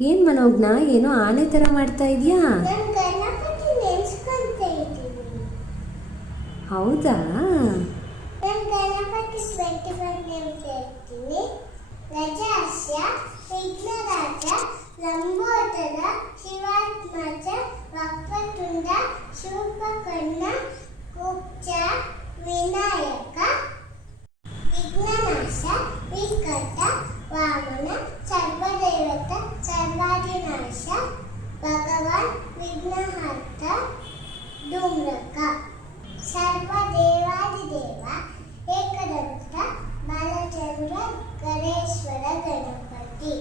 ಏನು ಮನೋಜ್ಞ, ಏನೋ ಆನೆ ಥರ ಮಾಡ್ತಾ ಇದೆಯಾ? ಹೌದಾ? ಗಜಾಸ್ಯ ವಿಘ್ನರಾಜ ಲಂಬೋದರ ಶಿವಾತ್ಮಜ ವಕ್ರತುಂಡ ಶೂರ್ಪಕರ್ಣ ಕುಬ್ಜ ವಿನಾಯಕ ವಿಘ್ನನಾಶ ವಿಕಟ ವಾಮನ ಸರ್ವದೇವತ ಸರ್ವಾಧಿನಾಶ ಭಗವಾನ್ ವಿಘ್ನಹರ್ತ ಧೂಮ್ರಕ ಸರ್ವದೇವಾದಿದೇವ ಏಕದಂತ ಬಾಲಚಂದ್ರ ಗಣೇಶ್ವರ ಗಣಪತಿ.